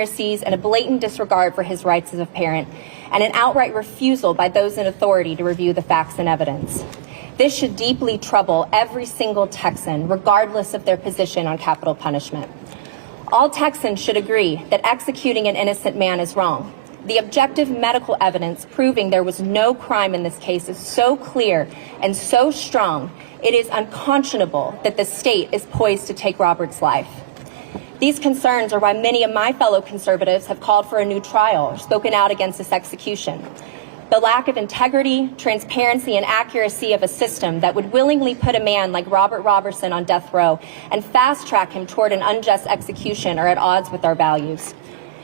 and a blatant disregard for his rights as a parent, and an outright refusal by those in authority to review the facts and evidence. This should deeply trouble every single Texan, regardless of their position on capital punishment. All Texans should agree that executing an innocent man is wrong. The objective medical evidence proving there was no crime in this case is so clear and so strong, it is unconscionable that the state is poised to take Robert's life. These concerns are why many of my fellow conservatives have called for a new trial or spoken out against this execution. The lack of integrity, transparency, and accuracy of a system that would willingly put a man like Robert Roberson on death row and fast-track him toward an unjust execution are at odds with our values.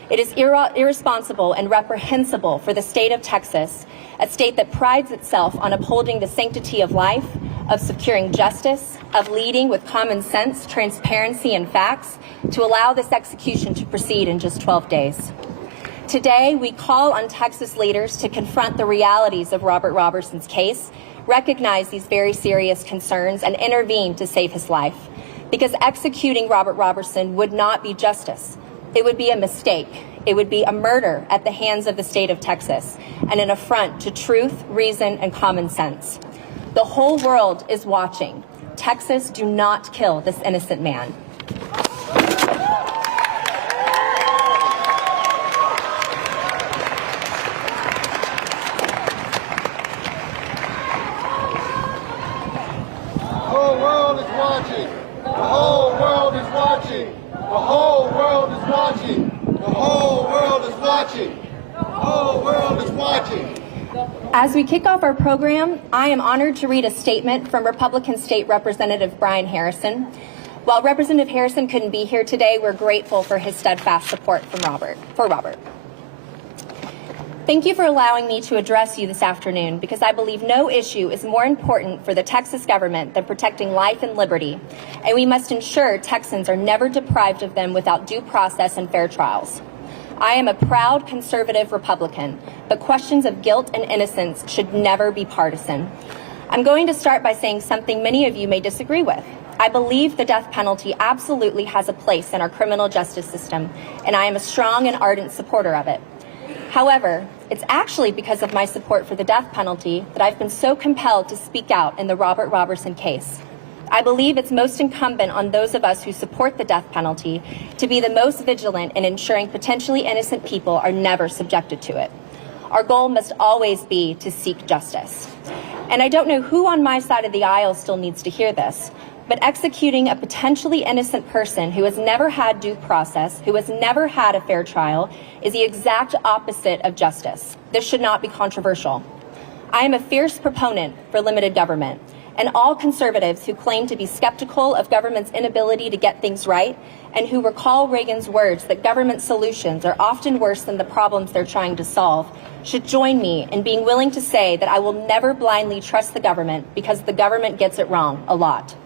It is irresponsible and reprehensible for the state of Texas, a state that prides itself on upholding the sanctity of life, of securing justice, of leading with common sense, transparency, and facts, to allow this execution to proceed in just 12 days. Today, we call on Texas leaders to confront the realities of Robert Roberson's case, recognize these very serious concerns, and intervene to save his life. Because executing Robert Roberson would not be justice. It would be a mistake. It would be a murder at the hands of the state of Texas, and an affront to truth, reason, and common sense. The whole world is watching. Texas, do not kill this innocent man. As we kick off our program, I am honored to read a statement from Republican State Representative Brian Harrison. While Representative Harrison couldn't be here today, we're grateful for his steadfast support for Robert. Thank you for allowing me to address you this afternoon, because I believe no issue is more important for the Texas government than protecting life and liberty, and we must ensure Texans are never deprived of them without due process and fair trials. I am a proud conservative Republican, but questions of guilt and innocence should never be partisan. I'm going to start by saying something many of you may disagree with. I believe the death penalty absolutely has a place in our criminal justice system, and I am a strong and ardent supporter of it. However, it's actually because of my support for the death penalty that I've been so compelled to speak out in the Robert Roberson case. I believe it's most incumbent on those of us who support the death penalty to be the most vigilant in ensuring potentially innocent people are never subjected to it. Our goal must always be to seek justice. And I don't know who on my side of the aisle still needs to hear this, but executing a potentially innocent person who has never had due process, who has never had a fair trial, is the exact opposite of justice. This should not be controversial. I am a fierce proponent for limited government, and all conservatives who claim to be skeptical of government's inability to get things right and who recall Reagan's words that government solutions are often worse than the problems they're trying to solve should join me in being willing to say that I will never blindly trust the government, because the government gets it wrong a lot.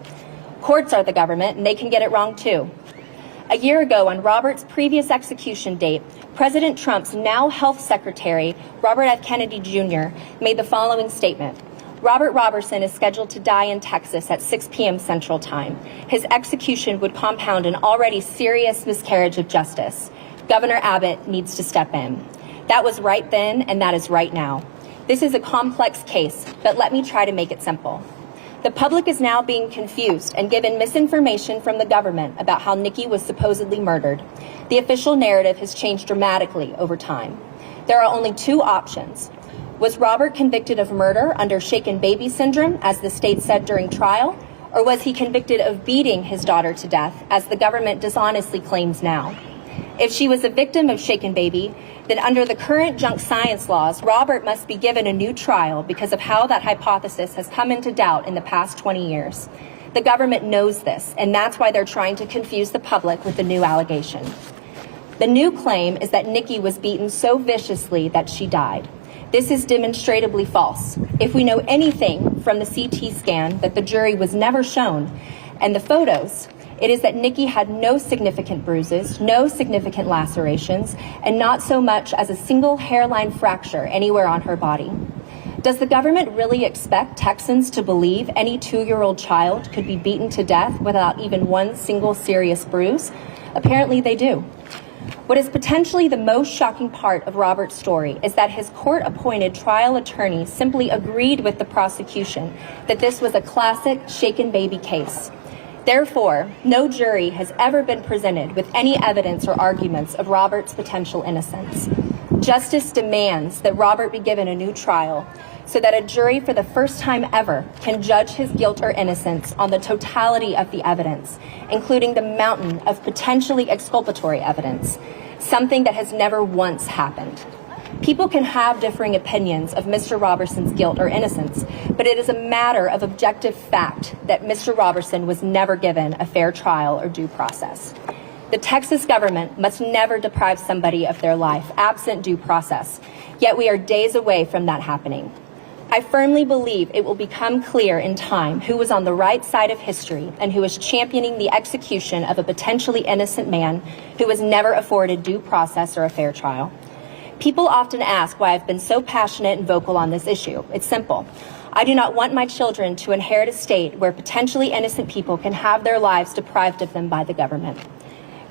Courts are the government, and they can get it wrong too. A year ago, on Robert's previous execution date, President Trump's now Health Secretary, Robert F. Kennedy Jr., made the following statement. Robert Roberson is scheduled to die in Texas at 6 p.m. Central Time. His execution would compound an already serious miscarriage of justice. Governor Abbott needs to step in. That was right then, and that is right now. This is a complex case, but let me try to make it simple. The public is now being confused and given misinformation from the government about how Nikki was supposedly murdered. The official narrative has changed dramatically over time. There are only two options. Was Robert convicted of murder under shaken baby syndrome, as the state said during trial, or was he convicted of beating his daughter to death, as the government dishonestly claims now? If she was a victim of shaken baby, then under the current junk science laws, Robert must be given a new trial because of how that hypothesis has come into doubt in the past 20 years. The government knows this, and that's why they're trying to confuse the public with the new allegation. The new claim is that Nikki was beaten so viciously that she died. This is demonstrably false. If we know anything from the CT scan that the jury was never shown, and the photos, it is that Nikki had no significant bruises, no significant lacerations, and not so much as a single hairline fracture anywhere on her body. Does the government really expect Texans to believe any 2-year-old child could be beaten to death without even one single serious bruise? Apparently they do. What is potentially the most shocking part of Robert's story is that his court-appointed trial attorney simply agreed with the prosecution that this was a classic shaken baby case. Therefore, no jury has ever been presented with any evidence or arguments of Robert's potential innocence. Justice demands that Robert be given a new trial so that a jury for the first time ever can judge his guilt or innocence on the totality of the evidence, including the mountain of potentially exculpatory evidence, something that has never once happened. People can have differing opinions of Mr. Roberson's guilt or innocence, but it is a matter of objective fact that Mr. Roberson was never given a fair trial or due process. The Texas government must never deprive somebody of their life absent due process, yet we are days away from that happening. I firmly believe it will become clear in time who was on the right side of history and who was championing the execution of a potentially innocent man who was never afforded due process or a fair trial. People often ask why I've been so passionate and vocal on this issue. It's simple. I do not want my children to inherit a state where potentially innocent people can have their lives deprived of them by the government.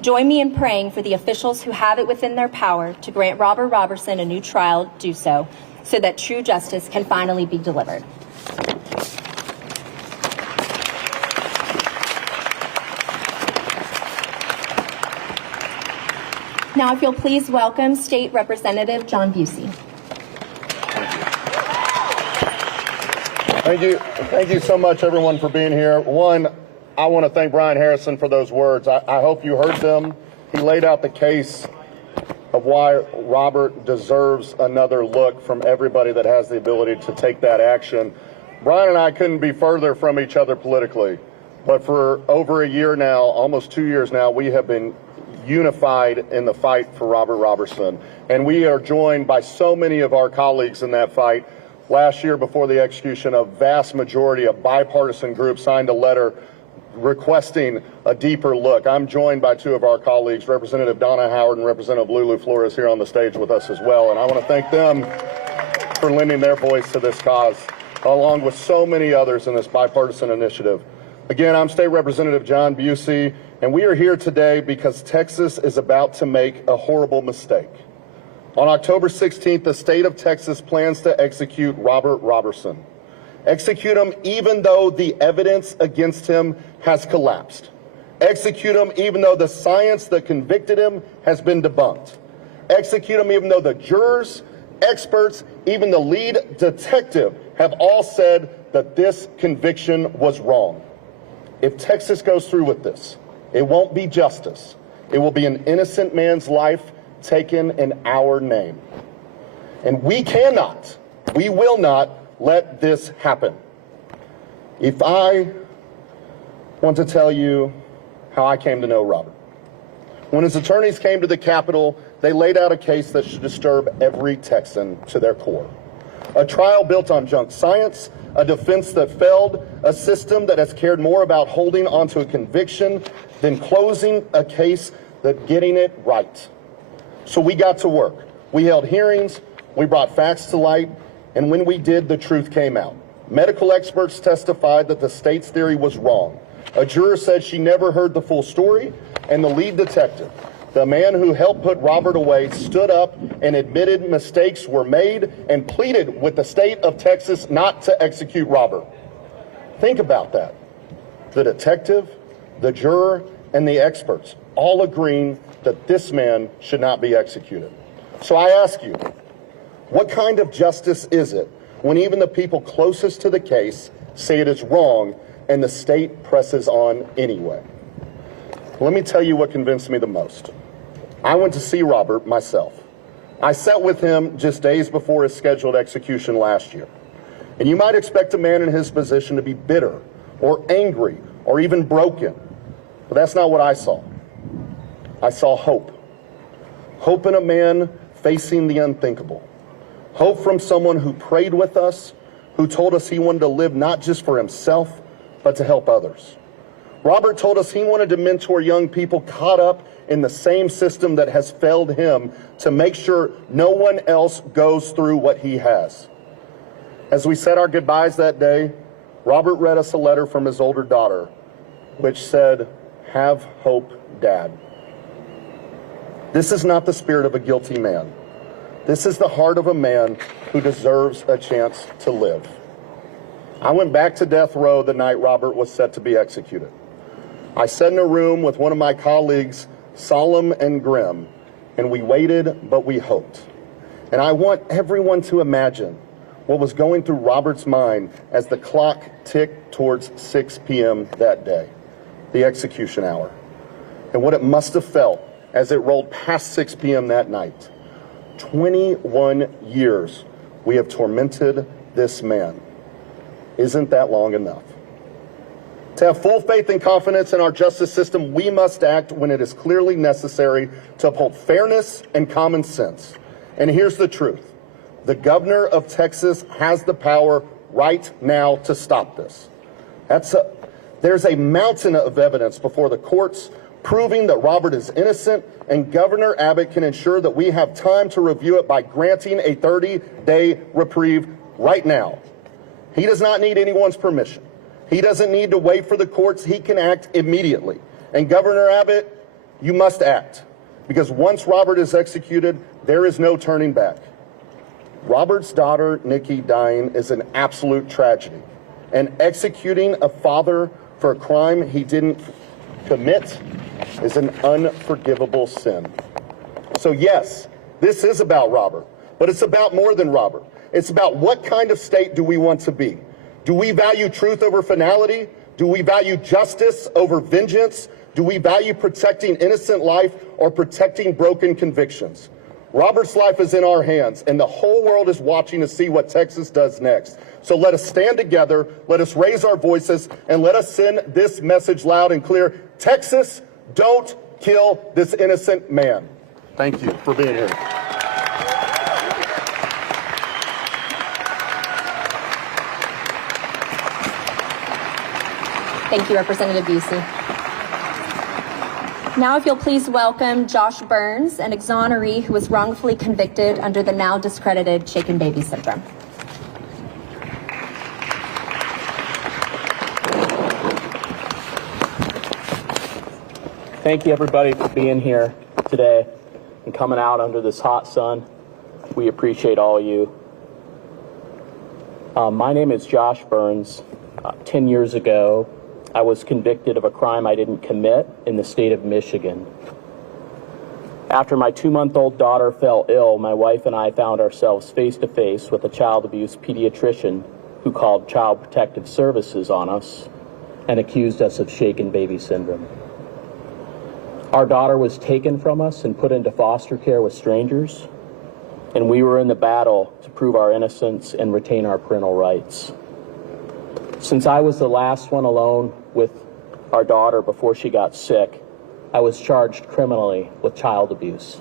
Join me in praying for the officials who have it within their power to grant Robert Roberson a new trial, do so that true justice can finally be delivered. Now, if you'll please welcome State Representative John Busey. Thank you so much, everyone, for being here. One, I want to thank Brian Harrison for those words. I hope you heard them. He laid out the case of why Robert deserves another look from everybody that has the ability to take that action. Brian and I couldn't be further from each other politically, but for over a year now, almost 2 years now, we have been unified in the fight for Robert Roberson. And we are joined by so many of our colleagues in that fight. Last year, before the execution, a vast majority of bipartisan groups signed a letter requesting a deeper look. I'm joined by two of our colleagues, Representative Donna Howard and Representative Lulu Flores, here on the stage with us as well. And I want to thank them for lending their voice to this cause, along with so many others in this bipartisan initiative. Again, I'm State Representative John Busey, and we are here today because Texas is about to make a horrible mistake. On October 16th, the state of Texas plans to execute Robert Roberson. Execute him even though the evidence against him has collapsed. Execute him even though the science that convicted him has been debunked. Execute him even though the jurors, experts, even the lead detective have all said that this conviction was wrong. If Texas goes through with this, it won't be justice. It will be an innocent man's life taken in our name. And we will not let this happen. If I want to tell you how I came to know Robert. When his attorneys came to the Capitol, they laid out a case that should disturb every Texan to their core. A trial built on junk science, a defense that failed, a system that has cared more about holding onto a conviction than closing a case than getting it right. So we got to work. We held hearings, we brought facts to light, and when we did, the truth came out. Medical experts testified that the state's theory was wrong. A juror said she never heard the full story, and the lead detective, the man who helped put Robert away, stood up and admitted mistakes were made and pleaded with the state of Texas not to execute Robert. Think about that. The detective, the juror, and the experts all agreeing that this man should not be executed. So I ask you, what kind of justice is it when even the people closest to the case say it is wrong and the state presses on anyway? Let me tell you what convinced me the most. I went to see Robert myself. I sat with him just days before his scheduled execution last year. And you might expect a man in his position to be bitter or angry or even broken. But that's not what I saw. I saw hope. Hope in a man facing the unthinkable. Hope from someone who prayed with us, who told us he wanted to live not just for himself, but to help others. Robert told us he wanted to mentor young people caught up in the same system that has failed him to make sure no one else goes through what he has. As we said our goodbyes that day, Robert read us a letter from his older daughter, which said, "Have hope, Dad." This is not the spirit of a guilty man. This is the heart of a man who deserves a chance to live. I went back to death row the night Robert was set to be executed. I sat in a room with one of my colleagues, solemn and grim, and we waited, but we hoped. And I want everyone to imagine what was going through Robert's mind as the clock ticked towards 6 p.m. that day, the execution hour, and what it must have felt as it rolled past 6 p.m. that night. 21 years we have tormented this man. Isn't that long enough? To have full faith and confidence in our justice system, we must act when it is clearly necessary to uphold fairness and common sense. And here's the truth. The governor of Texas has the power right now to stop this. There's a mountain of evidence before the courts proving that Robert is innocent, and Governor Abbott can ensure that we have time to review it by granting a 30-day reprieve right now. He does not need anyone's permission. He doesn't need to wait for the courts. He can act immediately. And Governor Abbott, you must act, because once Robert is executed, there is no turning back. Robert's daughter, Nikki, dying is an absolute tragedy, and executing a father for a crime he didn't commit is an unforgivable sin. So yes, this is about Robert, but it's about more than Robert. It's about what kind of state do we want to be? Do we value truth over finality? Do we value justice over vengeance? Do we value protecting innocent life or protecting broken convictions? Robert's life is in our hands, and the whole world is watching to see what Texas does next. So let us stand together, let us raise our voices, and let us send this message loud and clear. Texas, don't kill this innocent man. Thank you for being here. Thank you, Representative Busey. Now, if you'll please welcome Josh Burns, an exoneree who was wrongfully convicted under the now discredited shaken baby syndrome. Thank you, everybody, for being here today and coming out under this hot sun. We appreciate all of you. My name is Josh Burns. 10 years ago, I was convicted of a crime I didn't commit in the state of Michigan. After my 2-month-old daughter fell ill, my wife and I found ourselves face to face with a child abuse pediatrician who called Child Protective Services on us and accused us of shaken baby syndrome. Our daughter was taken from us and put into foster care with strangers, and we were in the battle to prove our innocence and retain our parental rights. Since I was the last one alone with our daughter before she got sick, I was charged criminally with child abuse.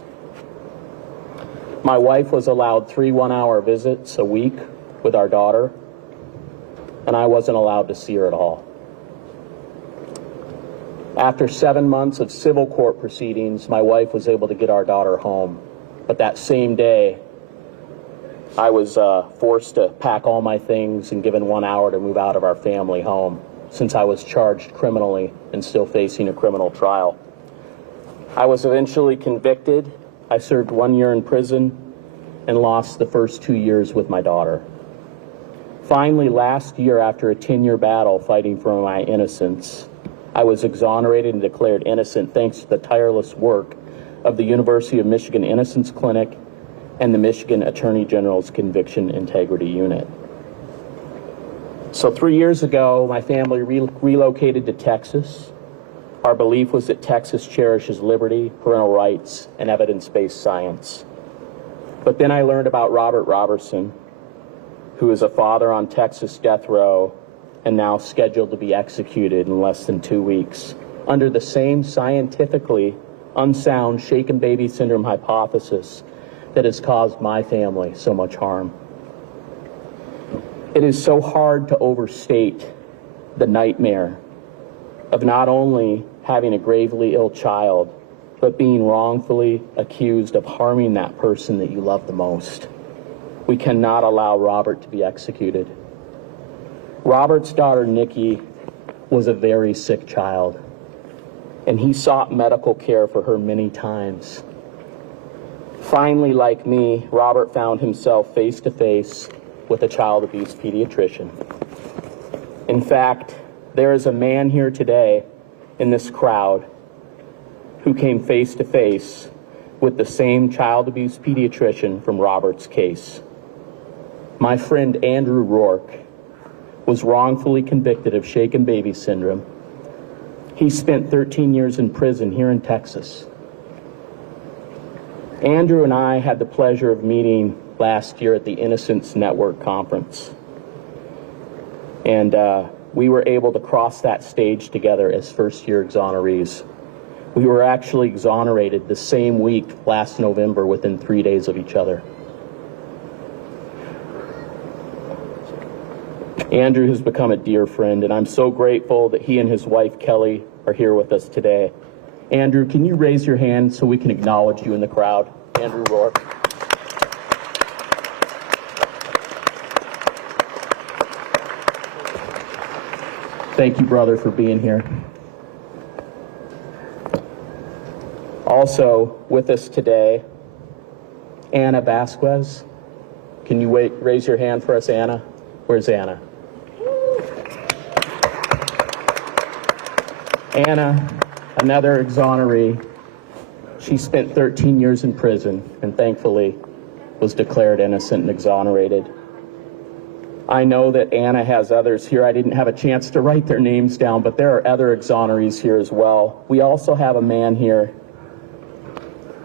My wife was allowed 3 one-hour visits a week with our daughter, and I wasn't allowed to see her at all. After 7 months of civil court proceedings, my wife was able to get our daughter home. But that same day, I was forced to pack all my things and given 1 hour to move out of our family home, since I was charged criminally and still facing a criminal trial. I was eventually convicted. I served 1 year in prison and lost the first 2 years with my daughter. Finally, last year, after a 10-year battle fighting for my innocence, I was exonerated and declared innocent thanks to the tireless work of the University of Michigan Innocence Clinic and the Michigan Attorney General's Conviction Integrity Unit. So 3 years ago, my family relocated to Texas. Our belief was that Texas cherishes liberty, parental rights, and evidence-based science. But then I learned about Robert Roberson, who is a father on Texas death row and now scheduled to be executed in less than 2 weeks under the same scientifically unsound shaken baby syndrome hypothesis that has caused my family so much harm. It is so hard to overstate the nightmare of not only having a gravely ill child, but being wrongfully accused of harming that person that you love the most. We cannot allow Robert to be executed. Robert's daughter, Nikki, was a very sick child, and he sought medical care for her many times. Finally, like me, Robert found himself face to face with a child abuse pediatrician. In fact, there is a man here today in this crowd who came face to face with the same child abuse pediatrician from Robert's case. My friend Andrew Rourke was wrongfully convicted of shaken baby syndrome. He spent 13 years in prison here in Texas. Andrew and I had the pleasure of meeting last year at the Innocence Network conference. And we were able to cross that stage together as first-year exonerees. We were actually exonerated the same week last November within 3 days of each other. Andrew has become a dear friend, and I'm so grateful that he and his wife, Kelly, are here with us today. Andrew, can you raise your hand so we can acknowledge you in the crowd? Andrew Rourke. Thank you, brother, for being here. Also with us today, Anna Vasquez. Can you raise your hand for us, Anna? Where's Anna? Anna, another exoneree. She spent 13 years in prison and thankfully was declared innocent and exonerated. I know that Anna has others here. I didn't have a chance to write their names down, but there are other exonerees here as well. We also have a man here,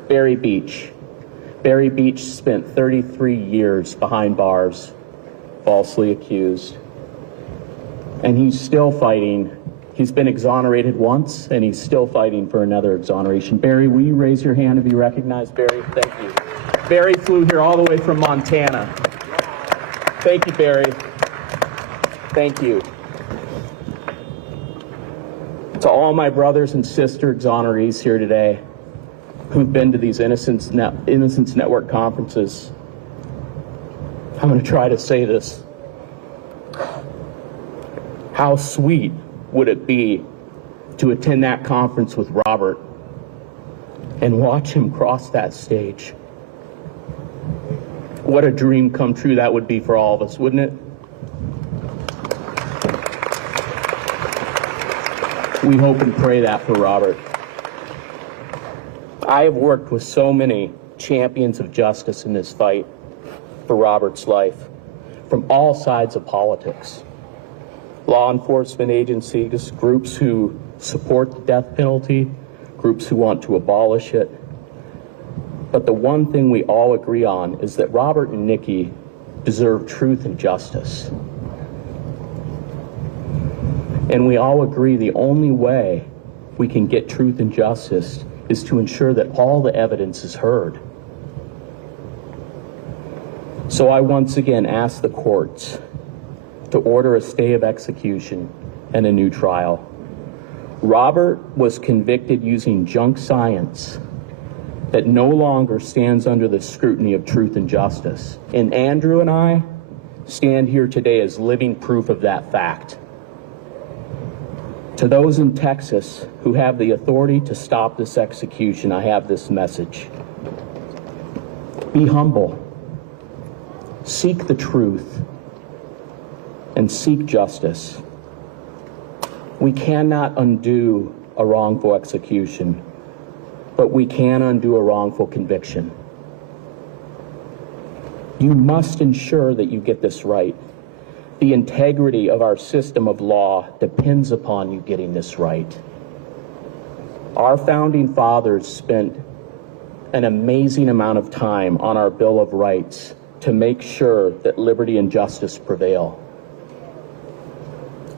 Barry Beach. Barry Beach spent 33 years behind bars, falsely accused. And he's still fighting. He's been exonerated once, and he's still fighting for another exoneration. Barry, will you raise your hand to be recognized? Barry, thank you. Barry flew here all the way from Montana. Thank you, Barry. Thank you. To all my brothers and sister exonerees here today who've been to these Innocence Network conferences, I'm going to try to say this. How sweet would it be to attend that conference with Robert and watch him cross that stage? What a dream come true that would be for all of us, wouldn't it? We hope and pray that for Robert. I have worked with so many champions of justice in this fight for Robert's life, from all sides of politics. Law enforcement agencies, groups who support the death penalty, groups who want to abolish it. But the one thing we all agree on is that Robert and Nikki deserve truth and justice. And we all agree the only way we can get truth and justice is to ensure that all the evidence is heard. So I once again ask the courts to order a stay of execution and a new trial. Robert was convicted using junk science that no longer stands under the scrutiny of truth and justice. And Andrew and I stand here today as living proof of that fact. To those in Texas who have the authority to stop this execution, I have this message. Be humble. Seek the truth and seek justice. We cannot undo a wrongful execution, but we can undo a wrongful conviction. You must ensure that you get this right. The integrity of our system of law depends upon you getting this right. Our founding fathers spent an amazing amount of time on our Bill of Rights to make sure that liberty and justice prevail.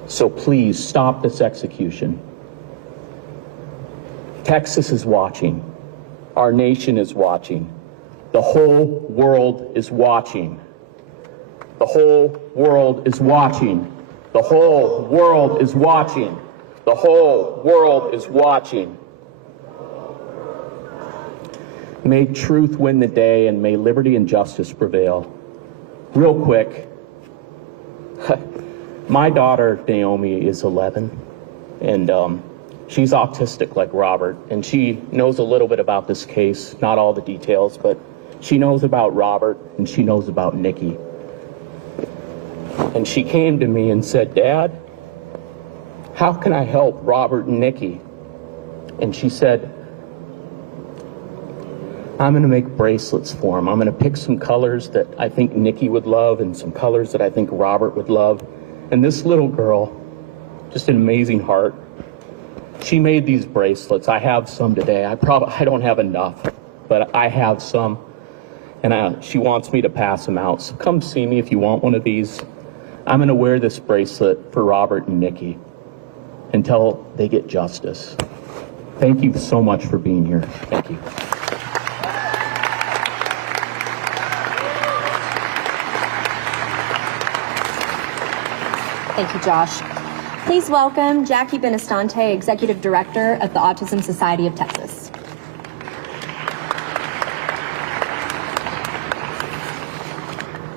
So please stop this execution. Texas is watching. Our nation is watching. The whole world is watching. The whole world is watching. The whole world is watching. The whole world is watching. May truth win the day and may liberty and justice prevail. Real quick, my daughter Naomi is 11 and she's autistic like Robert, and she knows a little bit about this case, not all the details, but She knows about Robert, and she knows about Nikki. And she came to me and said, "Dad, how can I help Robert and Nikki?" And she said, "I'm going to make bracelets for them. I'm going to pick some colors that I think Nikki would love and some colors that I think Robert would love." And this little girl, just an amazing heart, she made these bracelets. I have some today. I don't have enough, but I have some. And she wants me to pass them out. So come see me if you want one of these. I'm going to wear this bracelet for Robert and Nikki until they get justice. Thank you so much for being here. Thank you. Thank you, Josh. Please welcome Jackie Benestante, Executive Director of the Autism Society of Texas.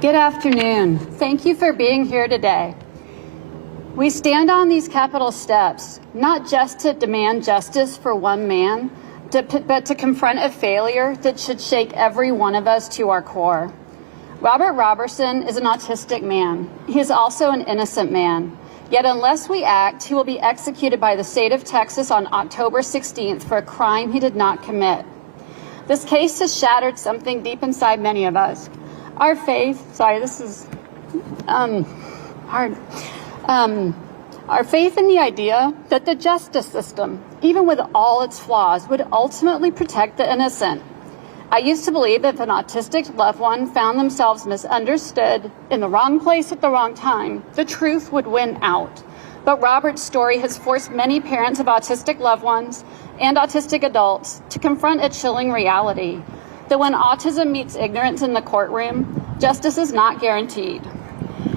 Good afternoon. Thank you for being here today. We stand on these Capitol steps, not just to demand justice for one man, but to confront a failure that should shake every one of us to our core. Robert Roberson is an autistic man. He is also an innocent man. Yet unless we act, he will be executed by the state of Texas on October 16th for a crime he did not commit. This case has shattered something deep inside many of us. Our faith, this is hard. Our faith in the idea that the justice system, even with all its flaws, would ultimately protect the innocent. I used to believe that if an autistic loved one found themselves misunderstood in the wrong place at the wrong time, the truth would win out. But Robert's story has forced many parents of autistic loved ones and autistic adults to confront a chilling reality, that when autism meets ignorance in the courtroom, justice is not guaranteed.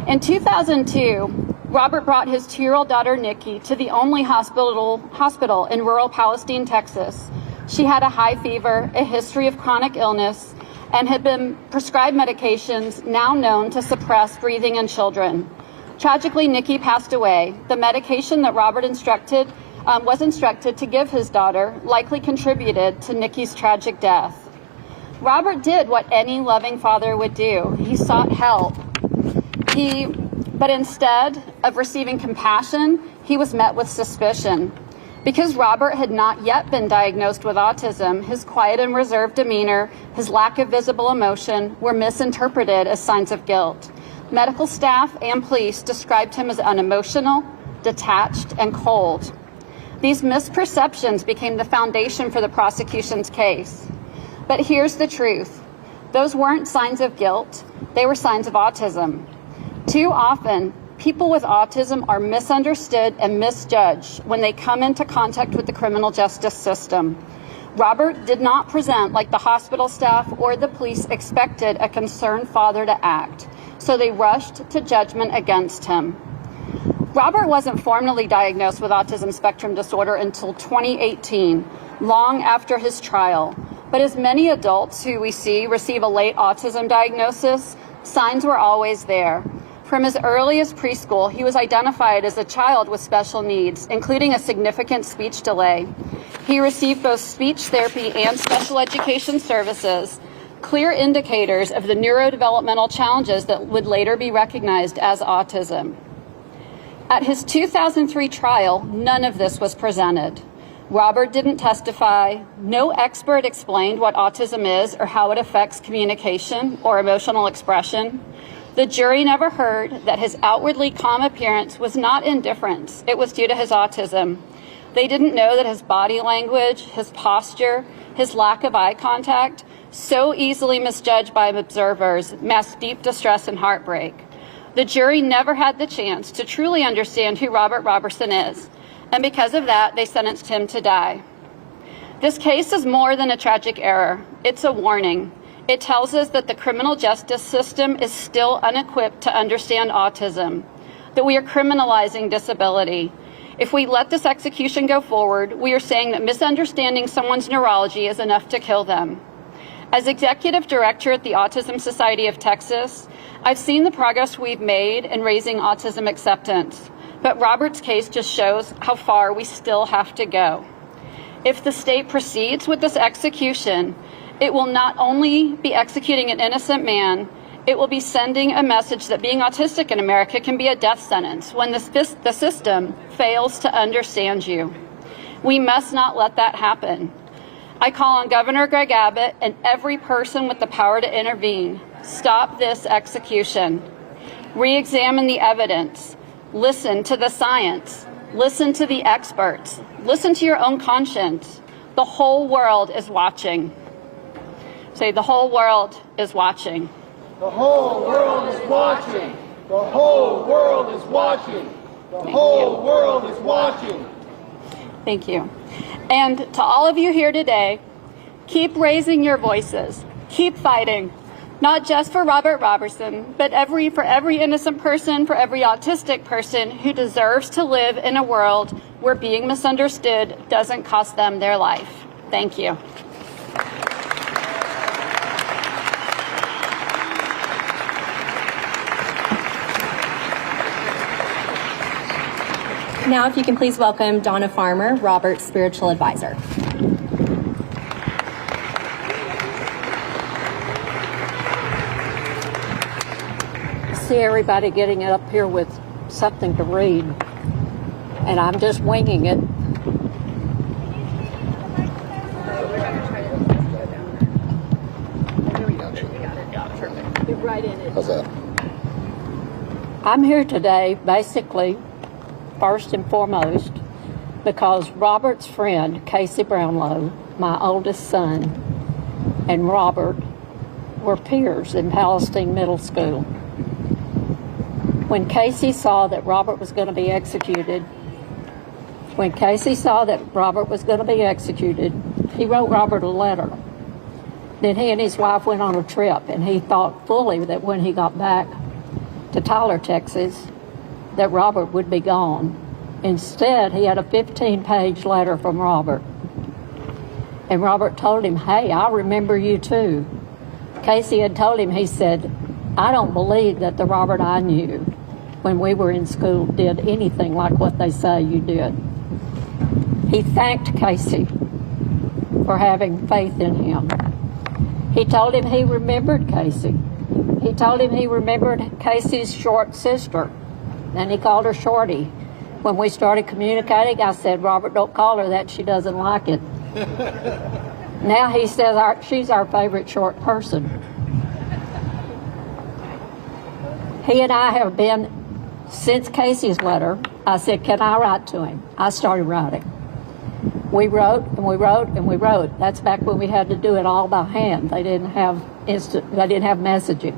In 2002, Robert brought his 2-year-old daughter, Nikki, to the only hospital in rural Palestine, Texas. She had a high fever, a history of chronic illness, and had been prescribed medications now known to suppress breathing in children. Tragically, Nikki passed away. The medication that Robert was instructed to give his daughter likely contributed to Nikki's tragic death. Robert did what any loving father would do. He sought help. But instead of receiving compassion, he was met with suspicion. Because Robert had not yet been diagnosed with autism, his quiet and reserved demeanor, his lack of visible emotion were misinterpreted as signs of guilt. Medical staff and police described him as unemotional, detached, and cold. These misperceptions became the foundation for the prosecution's case. But here's the truth. Those weren't signs of guilt. They were signs of autism. Too often, people with autism are misunderstood and misjudged when they come into contact with the criminal justice system. Robert did not present like the hospital staff or the police expected a concerned father to act, so they rushed to judgment against him. Robert wasn't formally diagnosed with autism spectrum disorder until 2018, long after his trial. But as many adults who we see receive a late autism diagnosis, signs were always there. From as early as preschool, he was identified as a child with special needs, including a significant speech delay. He received both speech therapy and special education services, clear indicators of the neurodevelopmental challenges that would later be recognized as autism. At his 2003 trial, none of this was presented. Robert didn't testify. No expert explained what autism is or how it affects communication or emotional expression. The jury never heard that his outwardly calm appearance was not indifference. It was due to his autism. They didn't know that his body language, his posture, his lack of eye contact, so easily misjudged by observers, masked deep distress and heartbreak. The jury never had the chance to truly understand who Robert Roberson is. And because of that, they sentenced him to die. This case is more than a tragic error. It's a warning. It tells us that the criminal justice system is still unequipped to understand autism, that we are criminalizing disability. If we let this execution go forward, we are saying that misunderstanding someone's neurology is enough to kill them. As executive director at the Autism Society of Texas, I've seen the progress we've made in raising autism acceptance. But Robert's case just shows how far we still have to go. If the state proceeds with this execution, It will not only be executing an innocent man, it will be sending a message that being autistic in America can be a death sentence when the system fails to understand you. We must not let that happen. I call on Governor Greg Abbott and every person with the power to intervene. Stop this execution. Re-examine the evidence. Listen to the science. Listen to the experts. Listen to your own conscience. The whole world is watching. Say, the whole world is watching. The whole world is watching. The whole world is watching. The whole world is watching. Thank you. And to all of you here today, keep raising your voices. Keep fighting. Not just for Robert Roberson, but for every innocent person, for every autistic person who deserves to live in a world where being misunderstood doesn't cost them their life. Thank you. Now, if you can please welcome Donna Farmer, Robert's spiritual advisor. See everybody getting up here with something to read, and I'm just winging it. How's that? I'm here today, basically, first and foremost, because Robert's friend, Casey Brownlow, my oldest son, and Robert were peers in Palestine Middle School. When Casey saw that Robert was going to be executed, he wrote Robert a letter. Then he and his wife went on a trip, and he thought fully that when he got back to Tyler, Texas, that Robert would be gone. Instead, he had a 15-page letter from Robert. And Robert told him, "Hey, I remember you too." Casey had told him, he said, "I don't believe that the Robert I knew when we were in school did anything like what they say you did." He thanked Casey for having faith in him. He told him he remembered Casey. He told him he remembered Casey's short sister, and he called her Shorty. When we started communicating, I said, "Robert, don't call her that. She doesn't like it." Now he says she's our favorite short person. He and I have been, since Casey's letter, I said, "Can I write to him?" I started writing. We wrote and we wrote and we wrote. That's back when we had to do it all by hand. They didn't have messaging.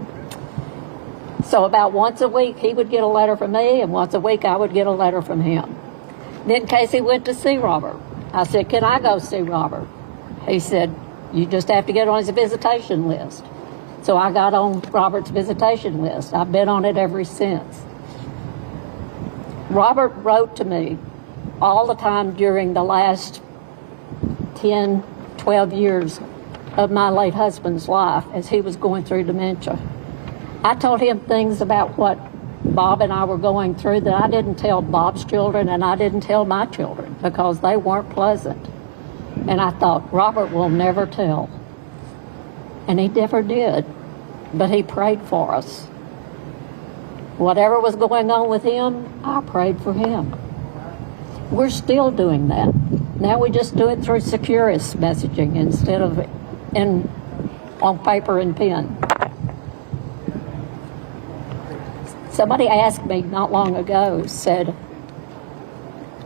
So about once a week, he would get a letter from me, and once a week, I would get a letter from him. Then Casey went to see Robert. I said, "Can I go see Robert?" He said, "You just have to get on his visitation list." So I got on Robert's visitation list. I've been on it ever since. Robert wrote to me all the time during the last 10, 12 years of my late husband's life as he was going through dementia. I told him things about what Bob and I were going through that I didn't tell Bob's children and I didn't tell my children because they weren't pleasant. And I thought, Robert will never tell. And he never did, but he prayed for us. Whatever was going on with him, I prayed for him. We're still doing that. Now we just do it through Securus messaging instead of on paper and pen. Somebody asked me not long ago, said,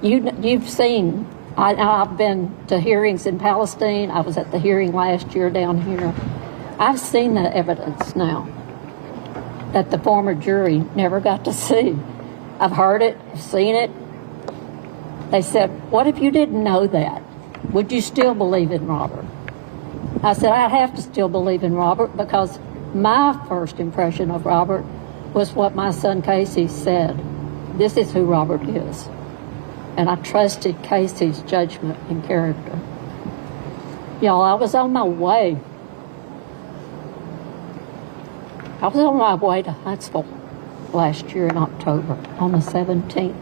you've seen, I've been to hearings in Palestine. I was at the hearing last year down here. I've seen the evidence now that the former jury never got to see. I've heard it, I've seen it. They said, "What if you didn't know that? Would you still believe in Robert?" I said, "I'd have to still believe in Robert because my first impression of Robert was what my son Casey said. This is who Robert is." And I trusted Casey's judgment and character. Y'all, I was on my way. I was on my way to Huntsville last year in October on the 17th.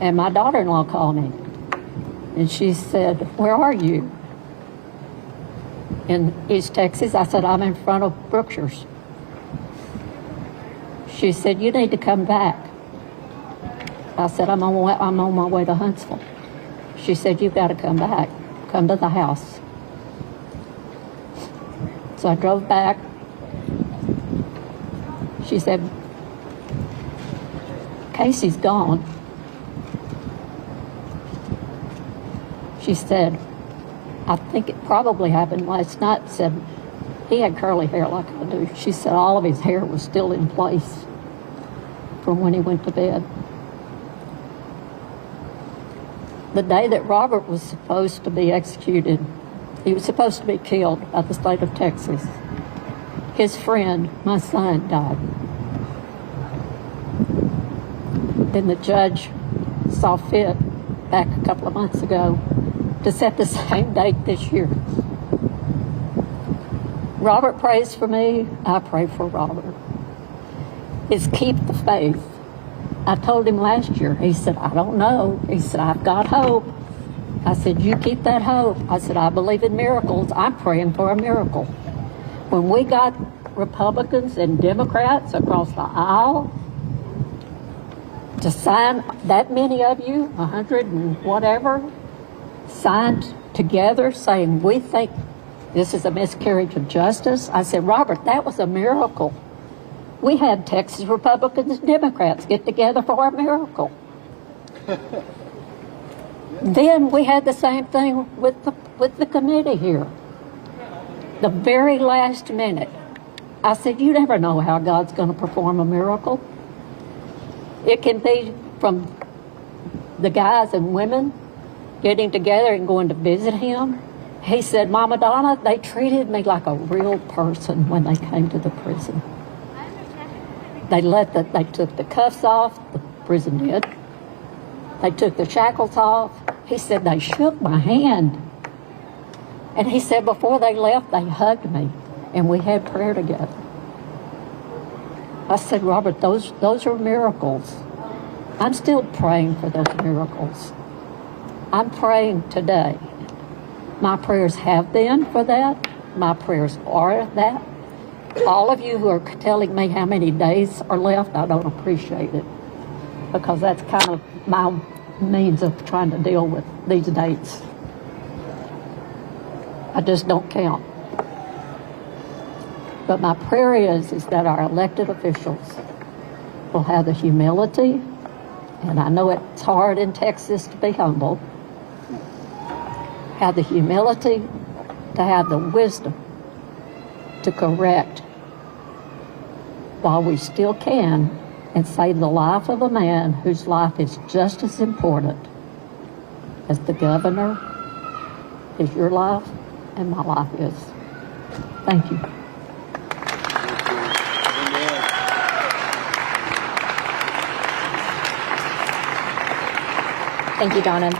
And my daughter-in-law called me. And she said, "Where are you?" in East Texas. I said, I'm in front of Brookshire's. She said, you need to come back. I said, I'm on my way to Huntsville. She said, you've got to come back. Come to the house. So I drove back. She said, Casey's gone. She said, I think it probably happened last night. Said, he had curly hair like I do. She said all of his hair was still in place from when he went to bed. The day that Robert was supposed to be executed, he was supposed to be killed by the state of Texas. His friend, my son, died. Then the judge saw fit back a couple of months ago to set the same date this year. Robert prays for me, I pray for Robert. It's keep the faith. I told him last year, he said, I don't know. He said, I've got hope. I said, you keep that hope. I said, I believe in miracles. I'm praying for a miracle. When we got Republicans and Democrats across the aisle to sign, that many of you, 100 and whatever, signed together saying, we think this is a miscarriage of justice. I said, Robert, that was a miracle. We had Texas Republicans and Democrats get together for a miracle. Then we had the same thing with the committee here. The very last minute, I said, you never know how God's going to perform a miracle. It can be from the guys and women getting together and going to visit him. He said, Mama Donna, they treated me like a real person when they came to the prison. They took the cuffs off, the prison did. They took the shackles off. He said, they shook my hand. And he said, before they left, they hugged me, and we had prayer together. I said, Robert, those are miracles. I'm still praying for those miracles. I'm praying today. My prayers have been for that. My prayers are that. All of you who are telling me how many days are left, I don't appreciate it, because that's kind of my means of trying to deal with these dates. I just don't count. But my prayer is that our elected officials will have the humility, and I know it's hard in Texas to be humble, have the humility to have the wisdom to correct while we still can and save the life of a man whose life is just as important as the governor is your life and my life is. Thank you. Thank you, Donna.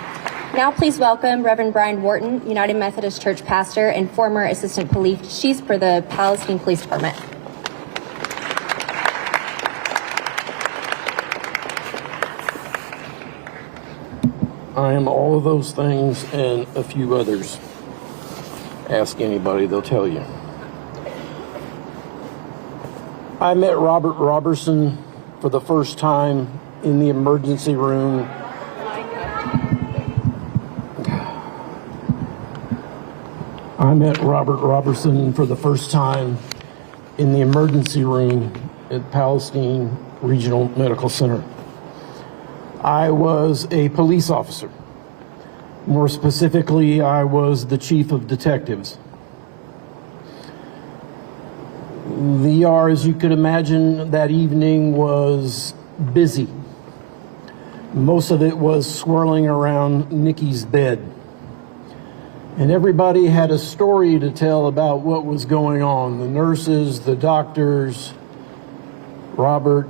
Now please welcome Reverend Brian Wharton, United Methodist Church pastor and former assistant police chief for the Palestine Police Department. I am all of those things and a few others. Ask anybody, they'll tell you. I met Robert Roberson for the first time in the emergency room. I met Robert Roberson for the first time in the emergency room at Palestine Regional Medical Center. I was a police officer. More specifically, I was the chief of detectives. The ER, as you could imagine, that evening was busy. Most of it was swirling around Nikki's bed. And everybody had a story to tell about what was going on. The nurses, the doctors, Robert,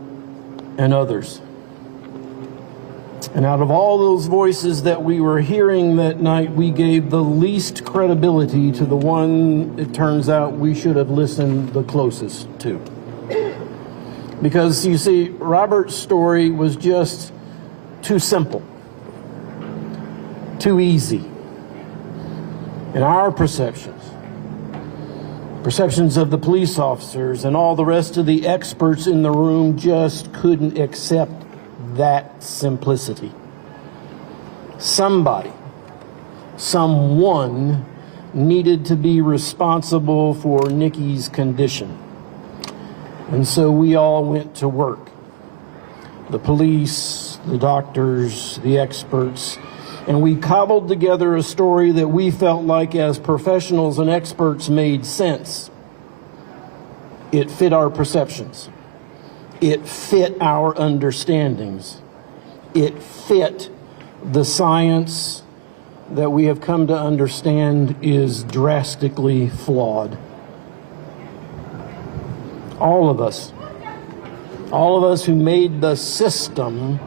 and others. And out of all those voices that we were hearing that night, we gave the least credibility to the one, it turns out, we should have listened the closest to. Because, you see, Robert's story was just too simple, too easy. In our perceptions, Perceptions of the police officers and all the rest of the experts in the room just couldn't accept that simplicity. Someone needed to be responsible for Nikki's condition. And so we all went to work. The police, the doctors, the experts, and we cobbled together a story that we felt like, as professionals and experts, made sense. It fit our perceptions. It fit our understandings. It fit the science that we have come to understand is drastically flawed. All of us who made the system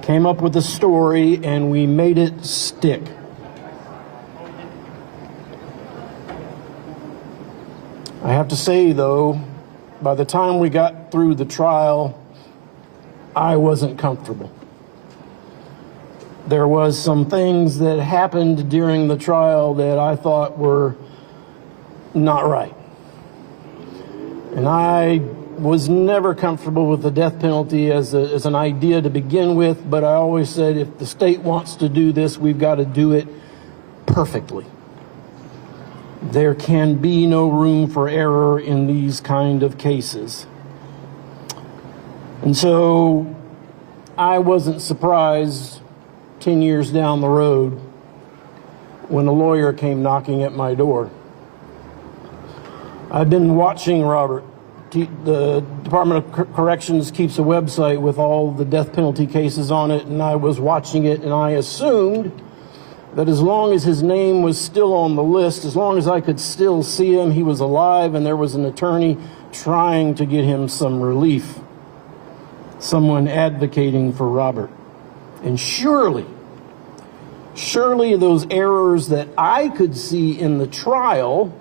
came up with a story and we made it stick. I have to say, though, by the time we got through the trial, I wasn't comfortable. There was some things that happened during the trial that I thought were not right. And I was never comfortable with the death penalty as an idea to begin with, but I always said, if the state wants to do this, we've got to do it perfectly. There can be no room for error in these kind of cases. And so I wasn't surprised 10 years down the road when a lawyer came knocking at my door. I've been watching Robert. The Department of Corrections keeps a website with all the death penalty cases on it, and I was watching it, and I assumed that as long as his name was still on the list, as long as I could still see him, he was alive, and there was an attorney trying to get him some relief, someone advocating for Robert. And surely those errors that I could see in the trial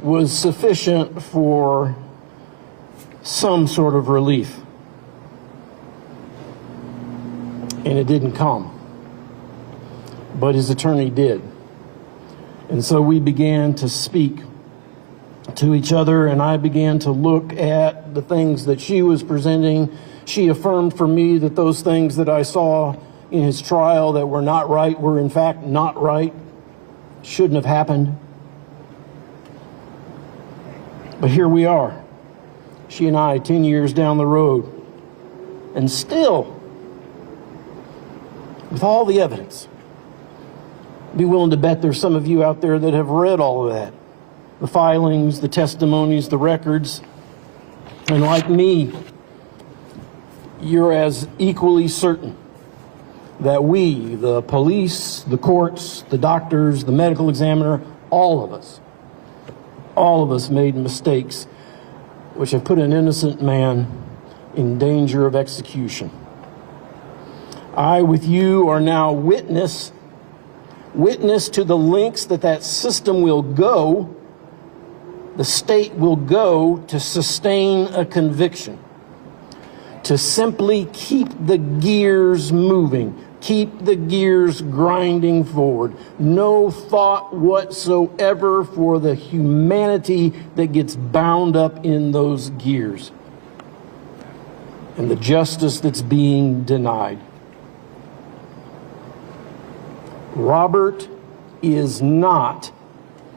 was sufficient for some sort of relief. And it didn't come. But his attorney did. And so we began to speak to each other, and I began to look at the things that she was presenting. She affirmed for me that those things that I saw in his trial that were not right were in fact not right, shouldn't have happened. But here we are, she and I, 10 years down the road, and still, with all the evidence, I'd be willing to bet there's some of you out there that have read all of that, the filings, the testimonies, the records, and like me, you're as equally certain that we, the police, the courts, the doctors, the medical examiner, all of us made mistakes which have put an innocent man in danger of execution. I, with you, are now witness to the lengths that system will go, the state will go to sustain a conviction, to simply keep the gears moving, keep the gears grinding forward. No thought whatsoever for the humanity that gets bound up in those gears and the justice that's being denied. Robert is not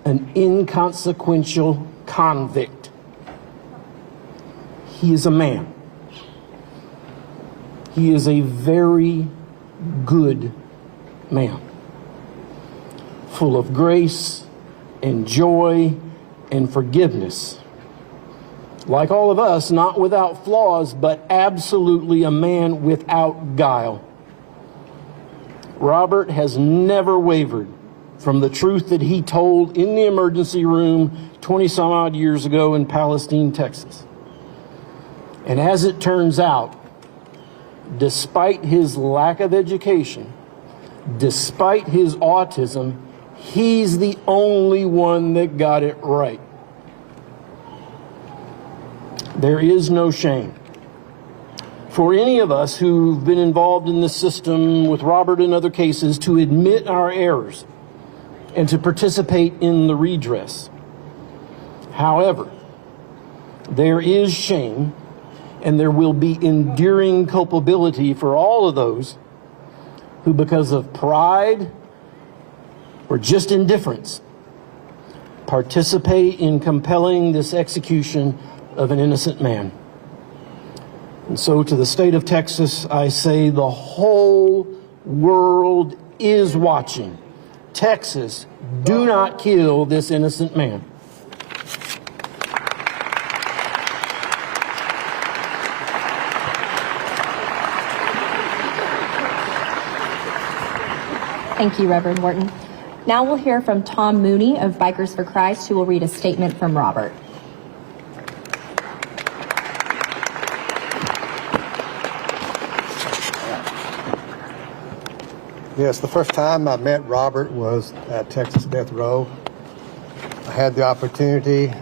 an inconsequential convict. He is a man. He is a very good man, full of grace and joy and forgiveness. Like all of us, not without flaws, but absolutely a man without guile. Robert has never wavered from the truth that he told in the emergency room 20 some odd years ago in Palestine, Texas. And as it turns out, despite his lack of education, despite his autism, he's the only one that got it right. There is no shame for any of us who've been involved in this system with Robert and other cases to admit our errors and to participate in the redress. However, there is shame, and there will be enduring culpability for all of those who, because of pride or just indifference, participate in compelling this execution of an innocent man. And so to the state of Texas, I say the whole world is watching. Texas, do not kill this innocent man. Thank you, Reverend Wharton. Now we'll hear from Tom Mooney of Bikers for Christ, who will read a statement from Robert. Yes, the first time I met Robert was at Texas Death Row. I had the opportunity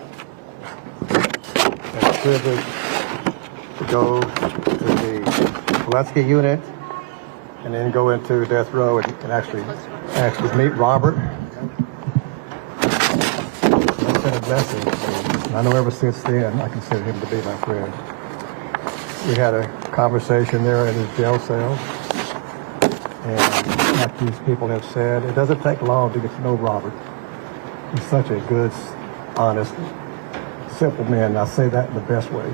and the privilege to go to the Pulaski unit and then go into Death Row and actually meet Robert. It's been a blessing. And I know ever since then I consider him to be my friend. We had a conversation there in his jail cell. And like these people have said, it doesn't take long to get to know Robert. He's such a good, honest, simple man. And I say that in the best way.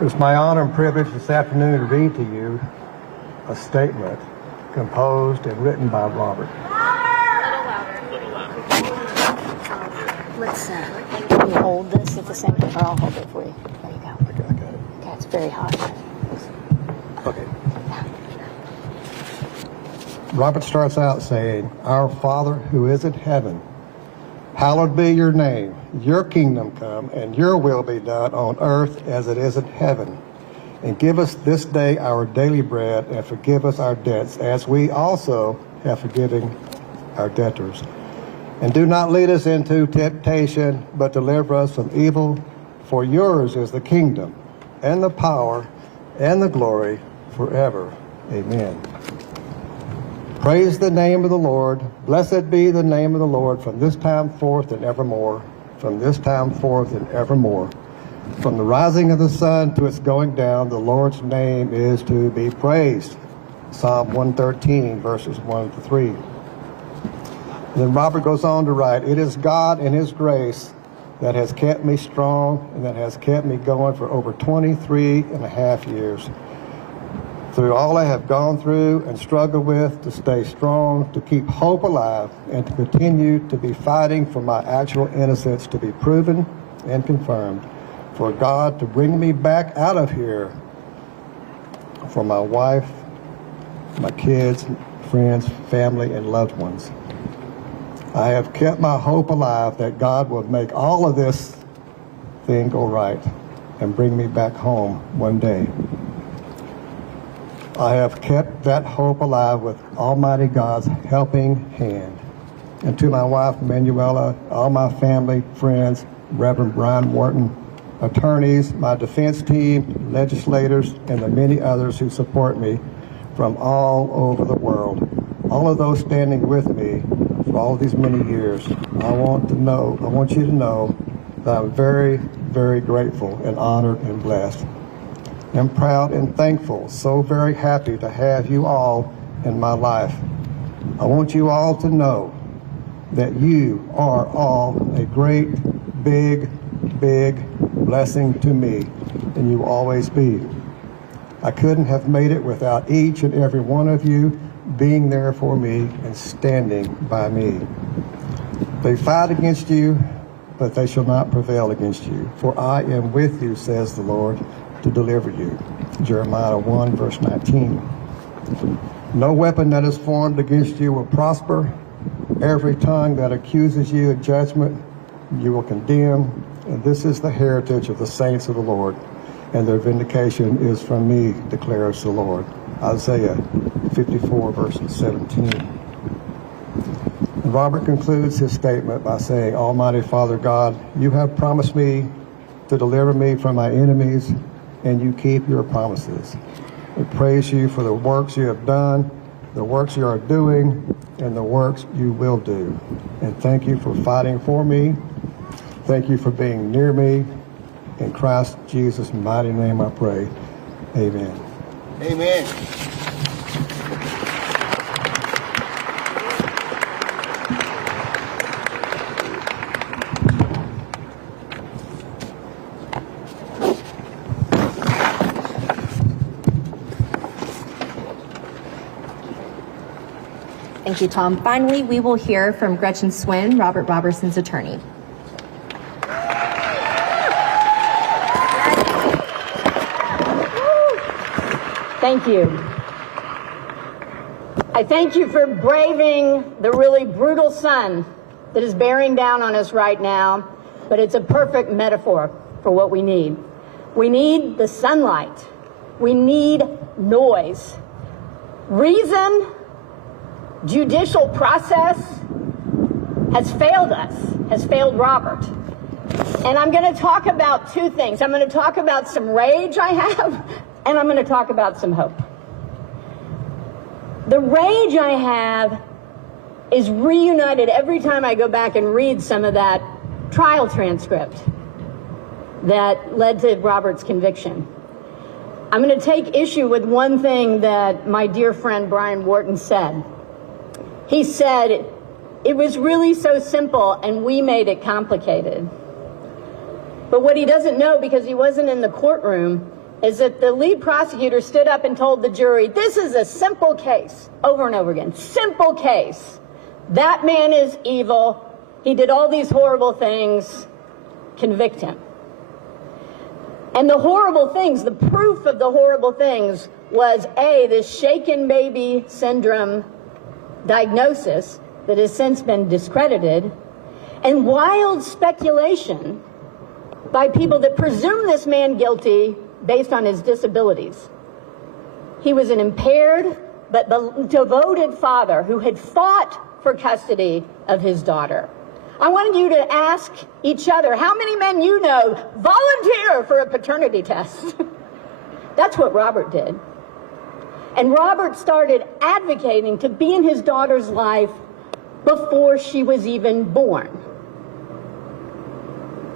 It was my honor and privilege this afternoon to read to you a statement composed and written by Robert. Let's can you hold this at the same time, or I'll hold it for you. There you go. Okay, I got it. Okay, it's very hot. Okay. Robert starts out saying, "Our Father who is in heaven, hallowed be your name. Your kingdom come, and your will be done on earth as it is in heaven. And give us this day our daily bread, and forgive us our debts, as we also have forgiven our debtors. And do not lead us into temptation, but deliver us from evil. For yours is the kingdom, and the power, and the glory, forever. Amen." Praise the name of the Lord. Blessed be the name of the Lord from this time forth and evermore. From this time forth and evermore. From the rising of the sun to its going down, the Lord's name is to be praised. Psalm 113, verses 1 to 3. And then Robert goes on to write, "It is God and His grace that has kept me strong and that has kept me going for over 23 and a half years. Through all I have gone through and struggled with, to stay strong, to keep hope alive, and to continue to be fighting for my actual innocence to be proven and confirmed, for God to bring me back out of here, for my wife, my kids, friends, family, and loved ones. I have kept my hope alive that God will make all of this thing go right and bring me back home one day. I have kept that hope alive with Almighty God's helping hand. And to my wife, Manuela, all my family, friends, Reverend Brian Wharton, attorneys, my defense team, legislators, and the many others who support me from all over the world, all of those standing with me for all these many years, I want you to know that I'm very, very grateful and honored and blessed. I'm proud and thankful, so very happy to have you all in my life. I want you all to know that you are all a great, big, big blessing to me, and you will always be. I couldn't have made it without each and every one of you being there for me and standing by me. They fight against you, but they shall not prevail against you. For I am with you, says the Lord, to deliver you. Jeremiah 1, verse 19. No weapon that is formed against you will prosper. Every tongue that accuses you in judgment, you will condemn. And this is the heritage of the saints of the Lord, and their vindication is from me, declares the Lord. Isaiah 54, verse 17. And Robert concludes his statement by saying, Almighty Father God, you have promised me to deliver me from my enemies, and you keep your promises. We praise you for the works you have done the works you are doing and the works you will do. And thank you for fighting for me. Thank you for being near me. In Christ Jesus' mighty name I pray. Amen. Amen. Thank you, Tom. Finally, we will hear from Gretchen Swin, Robert Roberson's attorney. Thank you. I thank you for braving the really brutal sun that is bearing down on us right now, but it's a perfect metaphor for what we need. We need the sunlight. We need noise. Reason, judicial process has failed us, has failed Robert. And I'm going to talk about two things. I'm going to talk about some rage I have, and I'm going to talk about some hope. The rage I have is reunited every time I go back and read some of that trial transcript that led to Robert's conviction. I'm going to take issue with one thing that my dear friend Brian Wharton said. He said, it was really so simple and we made it complicated. But what he doesn't know, because he wasn't in the courtroom, is that the lead prosecutor stood up and told the jury, this is a simple case, over and over again, simple case. That man is evil. He did all these horrible things. Convict him. And the horrible things, the proof of the horrible things was A, this shaken baby syndrome diagnosis that has since been discredited, and wild speculation by people that presume this man guilty based on his disabilities. He was an impaired but devoted father who had fought for custody of his daughter. I wanted you to ask each other, how many men you know volunteer for a paternity test? That's what Robert did. And Robert started advocating to be in his daughter's life before she was even born.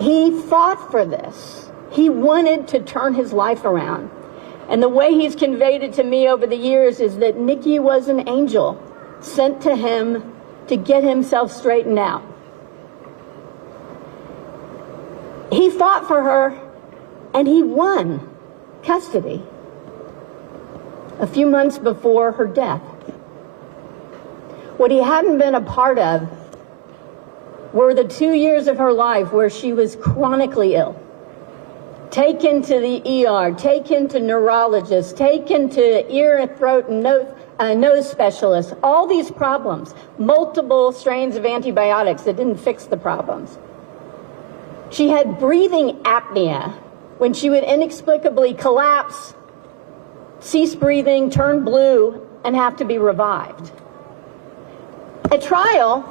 He fought for this. He wanted to turn his life around. And the way he's conveyed it to me over the years is that Nikki was an angel sent to him to get himself straightened out. He fought for her, and he won custody a few months before her death. What he hadn't been a part of were the 2 years of her life where she was chronically ill. Taken to the ER, taken to neurologists, taken to ear, throat, and nose specialists, all these problems, multiple strains of antibiotics that didn't fix the problems. She had breathing apnea when she would inexplicably collapse, cease breathing, turn blue, and have to be revived. At trial,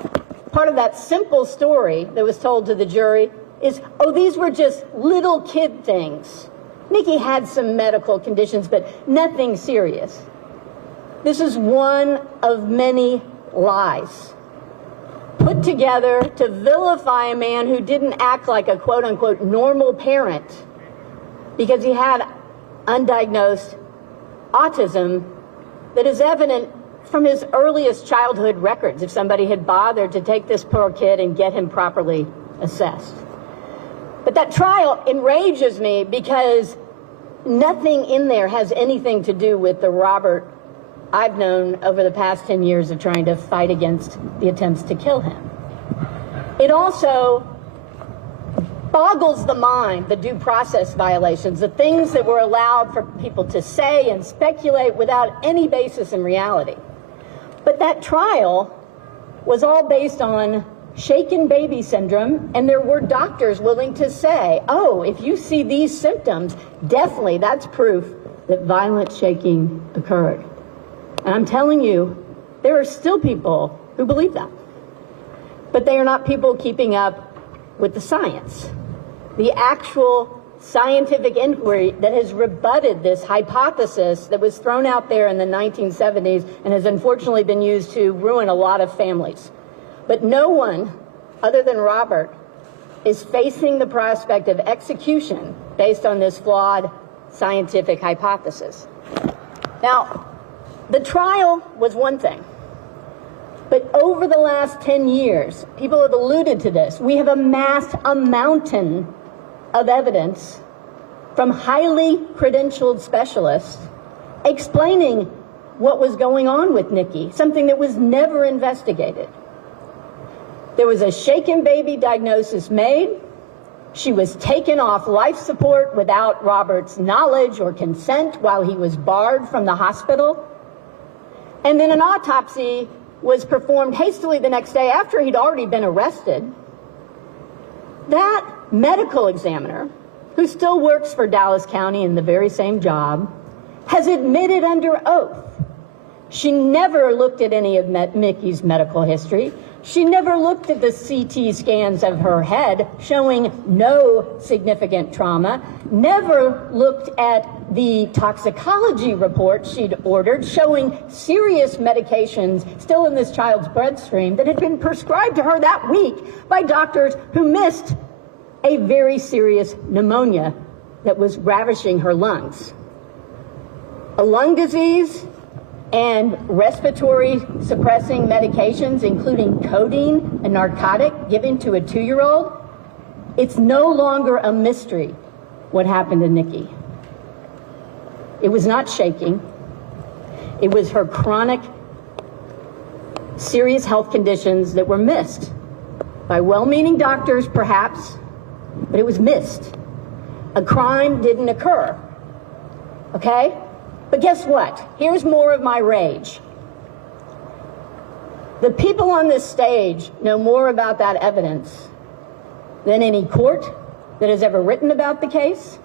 part of that simple story that was told to the jury is, oh, these were just little kid things. Nikki had some medical conditions, but nothing serious. This is one of many lies put together to vilify a man who didn't act like a quote-unquote normal parent because he had undiagnosed autism that is evident from his earliest childhood records, if somebody had bothered to take this poor kid and get him properly assessed. But that trial enrages me because nothing in there has anything to do with the Robert I've known over the past 10 years of trying to fight against the attempts to kill him. It also boggles the mind, the due process violations, the things that were allowed for people to say and speculate without any basis in reality. But that trial was all based on shaken baby syndrome, and there were doctors willing to say, oh, if you see these symptoms, definitely that's proof that violent shaking occurred. And I'm telling you, there are still people who believe that. But they are not people keeping up with the science, the actual scientific inquiry that has rebutted this hypothesis that was thrown out there in the 1970s and has unfortunately been used to ruin a lot of families. But no one, other than Robert, is facing the prospect of execution based on this flawed scientific hypothesis. Now, the trial was one thing, but over the last 10 years, people have alluded to this, we have amassed a mountain of evidence from highly credentialed specialists explaining what was going on with Nikki, something that was never investigated. There was a shaken baby diagnosis made. She was taken off life support without Robert's knowledge or consent while he was barred from the hospital. And then an autopsy was performed hastily the next day after he'd already been arrested. That medical examiner, who still works for Dallas County in the very same job, has admitted under oath she never looked at any of Nikki's medical history. She never looked at the CT scans of her head showing no significant trauma, never looked at the toxicology report she'd ordered showing serious medications still in this child's bloodstream that had been prescribed to her that week by doctors who missed a very serious pneumonia that was ravishing her lungs. A lung disease and respiratory suppressing medications, including codeine, a narcotic given to a 2-year-old. It's no longer a mystery what happened to Nikki. It was not shaking. It was her chronic, serious health conditions that were missed by well-meaning doctors, perhaps, but it was missed. A crime didn't occur, okay? But guess what? Here's more of my rage. The people on this stage know more about that evidence than any court that has ever written about the case,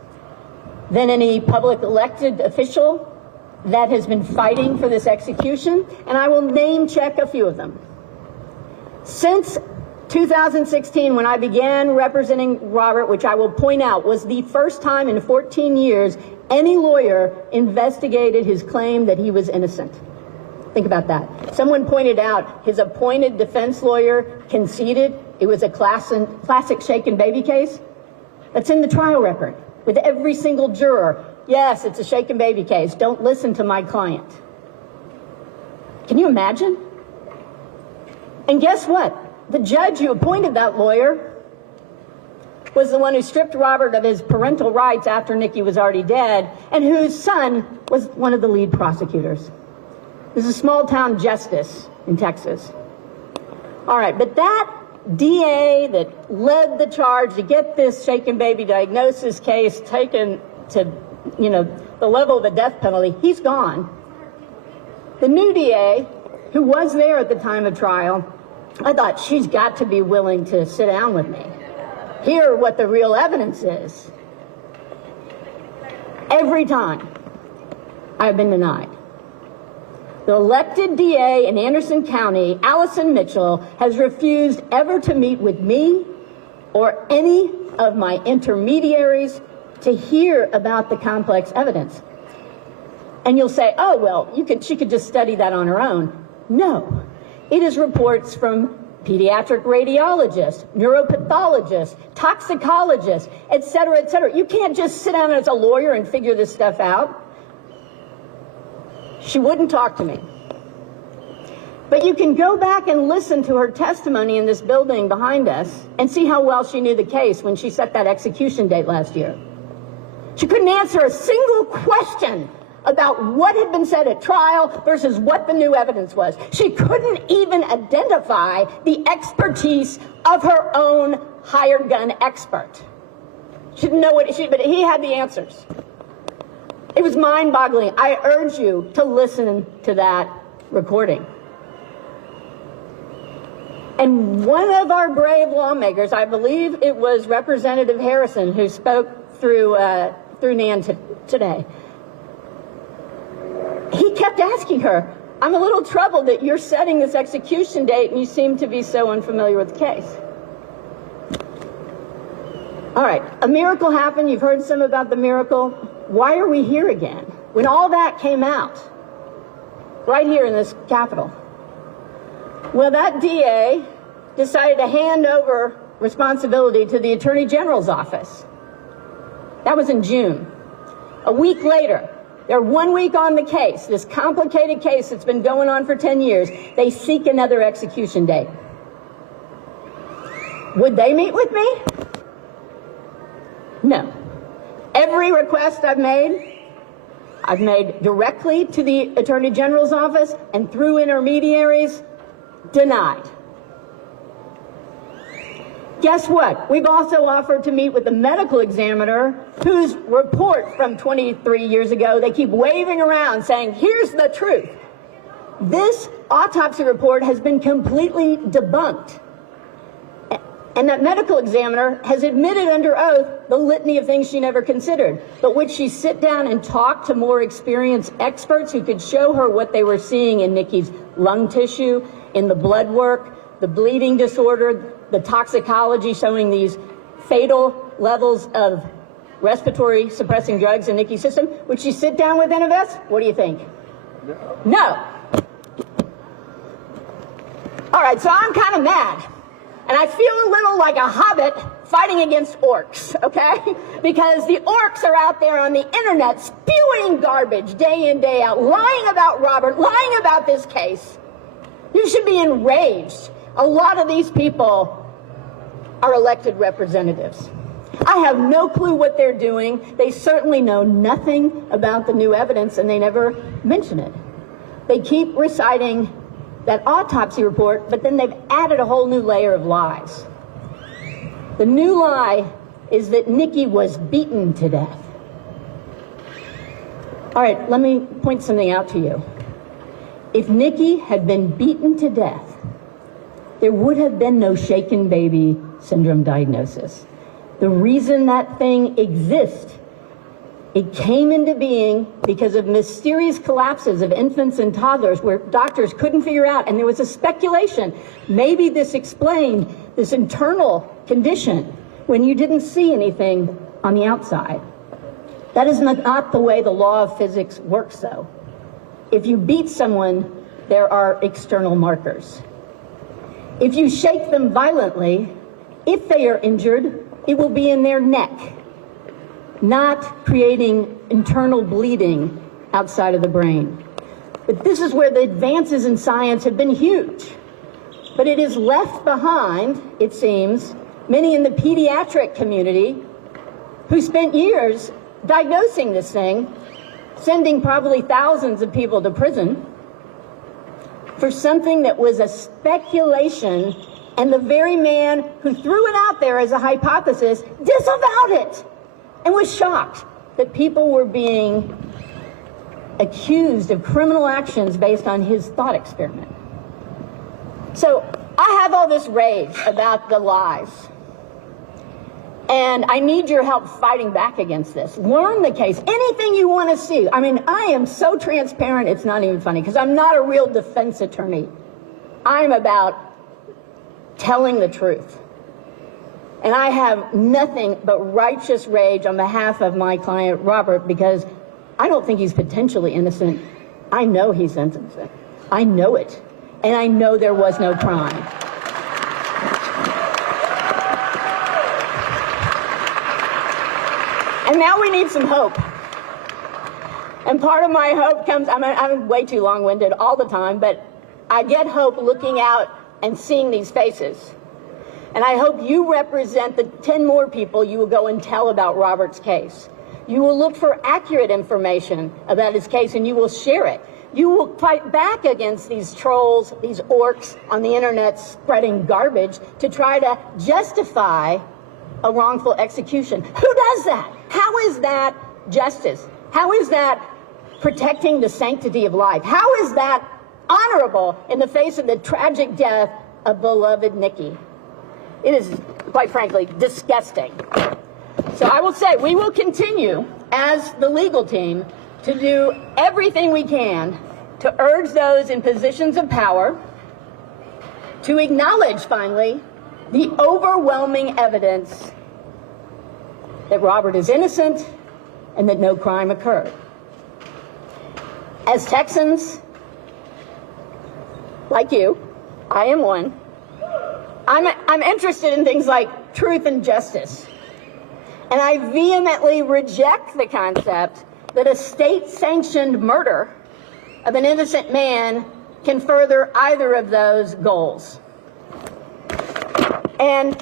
than any public elected official that has been fighting for this execution, and I will name check a few of them. Since 2016, when I began representing Robert, which I will point out was the first time in 14 years any lawyer investigated his claim that he was innocent. Think about that. Someone pointed out his appointed defense lawyer conceded it was a classic shaken baby case. That's in the trial record with every single juror. Yes, it's a shaken baby case. Don't listen to my client. Can you imagine? And guess what? The judge who appointed that lawyer was the one who stripped Robert of his parental rights after Nikki was already dead, and whose son was one of the lead prosecutors. This is a small town justice in Texas. All right, but that DA that led the charge to get this shaken baby diagnosis case taken to, the level of a death penalty, he's gone. The new DA, who was there at the time of trial, I thought, she's got to be willing to sit down with me, hear what the real evidence is. Every time, I've been denied. The elected DA in Anderson County, Allison Mitchell, has refused ever to meet with me or any of my intermediaries to hear about the complex evidence. And you'll say, oh, well, she could just study that on her own. No. It is reports from pediatric radiologists, neuropathologists, toxicologists, et cetera, et cetera. You can't just sit down as a lawyer and figure this stuff out. She wouldn't talk to me. But you can go back and listen to her testimony in this building behind us and see how well she knew the case when she set that execution date last year. She couldn't answer a single question about what had been said at trial versus what the new evidence was. She couldn't even identify the expertise of her own hired gun expert. She didn't know but he had the answers. It was mind-boggling. I urge you to listen to that recording. And one of our brave lawmakers, I believe it was Representative Harrison, who spoke through Nan today, he kept asking her, I'm a little troubled that you're setting this execution date and you seem to be so unfamiliar with the case. All right, a miracle happened. You've heard some about the miracle. Why are we here again? When all that came out, right here in this Capitol. Well, that DA decided to hand over responsibility to the Attorney General's office. That was in June. A week later, they're 1 week on the case, this complicated case that's been going on for 10 years. They seek another execution date. Would they meet with me? No. Every request I've made directly to the Attorney General's office and through intermediaries, denied. Guess what? We've also offered to meet with the medical examiner whose report from 23 years ago, they keep waving around saying, here's the truth. This autopsy report has been completely debunked. And that medical examiner has admitted under oath the litany of things she never considered. But would she sit down and talk to more experienced experts who could show her what they were seeing in Nikki's lung tissue, in the blood work, the bleeding disorder, the toxicology showing these fatal levels of respiratory suppressing drugs in Nikki's system? Would she sit down with NFS? What do you think? No. All right, so I'm kind of mad. And I feel a little like a hobbit fighting against orcs, okay? Because the orcs are out there on the internet spewing garbage day in, day out, lying about Robert, lying about this case. You should be enraged. A lot of these people are elected representatives. I have no clue what they're doing. They certainly know nothing about the new evidence, and they never mention it. They keep reciting that autopsy report, but then they've added a whole new layer of lies. The new lie is that Nikki was beaten to death. All right, let me point something out to you. If Nikki had been beaten to death, there would have been no shaken baby syndrome diagnosis. The reason that thing exists, it came into being because of mysterious collapses of infants and toddlers where doctors couldn't figure out, and there was a speculation, maybe this explained this internal condition when you didn't see anything on the outside. That is not the way the law of physics works, though. If you beat someone, there are external markers. If you shake them violently, if they are injured, it will be in their neck, not creating internal bleeding outside of the brain. But this is where the advances in science have been huge. But it has left behind, it seems, many in the pediatric community who spent years diagnosing this thing, sending probably thousands of people to prison for something that was a speculation, and the very man who threw it out there as a hypothesis disavowed it and was shocked that people were being accused of criminal actions based on his thought experiment. So I have all this rage about the lies, and I need your help fighting back against this. Learn the case. Anything you want to see. I mean, I am so transparent, it's not even funny, because I'm not a real defense attorney. I'm about telling the truth. And I have nothing but righteous rage on behalf of my client, Robert, because I don't think he's potentially innocent. I know he's innocent. I know it. And I know there was no crime. And now we need some hope. And part of my hope comes, I'm way too long-winded all the time, but I get hope looking out and seeing these faces. And I hope you represent the 10 more people you will go and tell about Robert's case. You will look for accurate information about his case, and you will share it. You will fight back against these trolls, these orcs on the internet spreading garbage to try to justify a wrongful execution. Who does that? How is that justice? How is that protecting the sanctity of life? How is that honorable in the face of the tragic death of beloved Nikki? It is, quite frankly, disgusting. So I will say we will continue as the legal team to do everything we can to urge those in positions of power to acknowledge, finally, the overwhelming evidence that Robert is innocent and that no crime occurred. As Texans, like you, I am one, I'm interested in things like truth and justice. And I vehemently reject the concept that a state-sanctioned murder of an innocent man can further either of those goals. And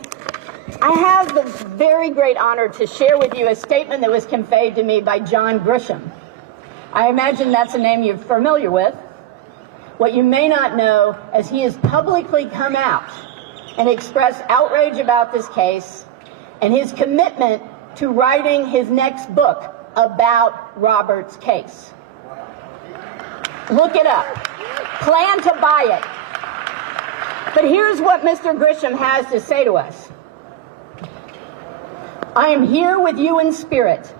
I have the very great honor to share with you a statement that was conveyed to me by John Grisham. I imagine that's a name you're familiar with. What you may not know is he has publicly come out and expressed outrage about this case and his commitment to writing his next book about Robert's case. Look it up. Plan to buy it. But here's what Mr. Grisham has to say to us. I am here with you in spirit.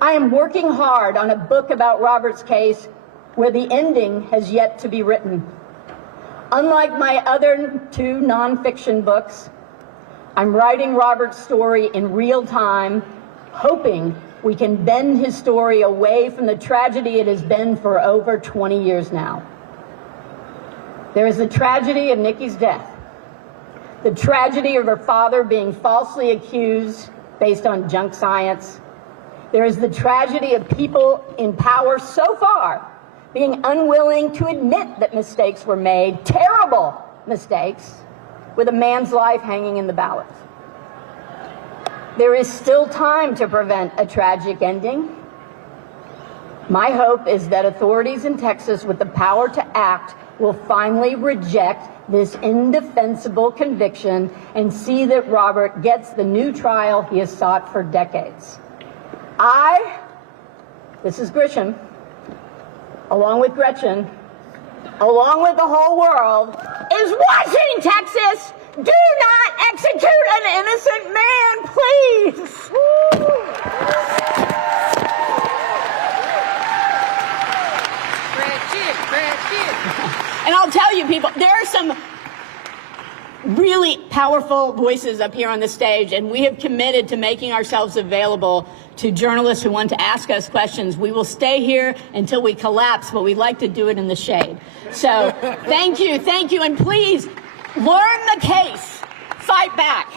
I am working hard on a book about Robert's case where the ending has yet to be written. Unlike my other two nonfiction books, I'm writing Robert's story in real time, hoping we can bend his story away from the tragedy it has been for over 20 years now. There is the tragedy of Nikki's death, the tragedy of her father being falsely accused based on junk science. There is the tragedy of people in power so far being unwilling to admit that mistakes were made, terrible mistakes, with a man's life hanging in the balance. There is still time to prevent a tragic ending. My hope is that authorities in Texas with the power to act will finally reject this indefensible conviction and see that Robert gets the new trial he has sought for decades. This is Grisham, along with Gretchen, along with the whole world, is watching Texas. Do not execute an innocent man, please. And I'll tell you, people, there are some really powerful voices up here on the stage, and we have committed to making ourselves available to journalists who want to ask us questions. We will stay here until we collapse, but we'd like to do it in the shade. So thank you, and please learn the case. Fight back.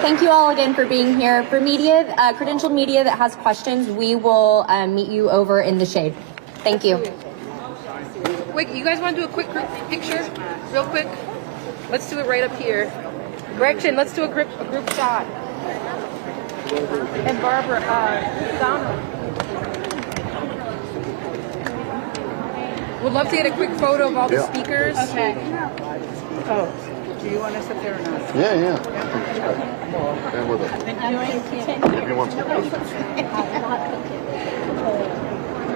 Thank you all again for being here. For media, credentialed media that has questions, we will meet you over in the shade. Thank you. Wait, you guys want to do a quick group picture? Real quick? Let's do it right up here. Gretchen, let's do a group shot. And Barbara, Donald. Would love to get a quick photo of all the speakers. Okay. Oh, do you want us up there or not? Yeah. And with it. If you want to.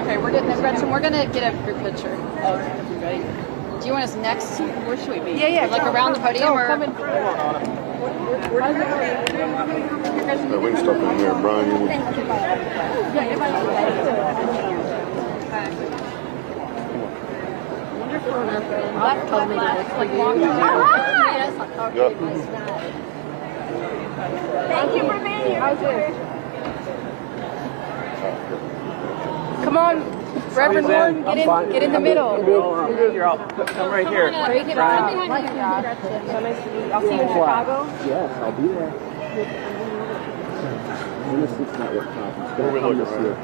Okay, we're getting Gretchen. We're gonna get a group picture. Okay, ready? Do you want us next? Where should we be? Yeah. Like around the podium or? Come in front. Yeah, we can stop in here, Brian. You Thank you for being here. Come on, Reverend Warren, get in the middle. You're all come right here. I'll see you in Chicago. Yes, I'll be there. Where are we looking at?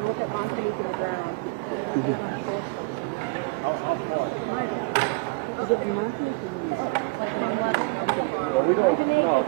Look at Montague to the ground. Is it Montague? Well, we don't know.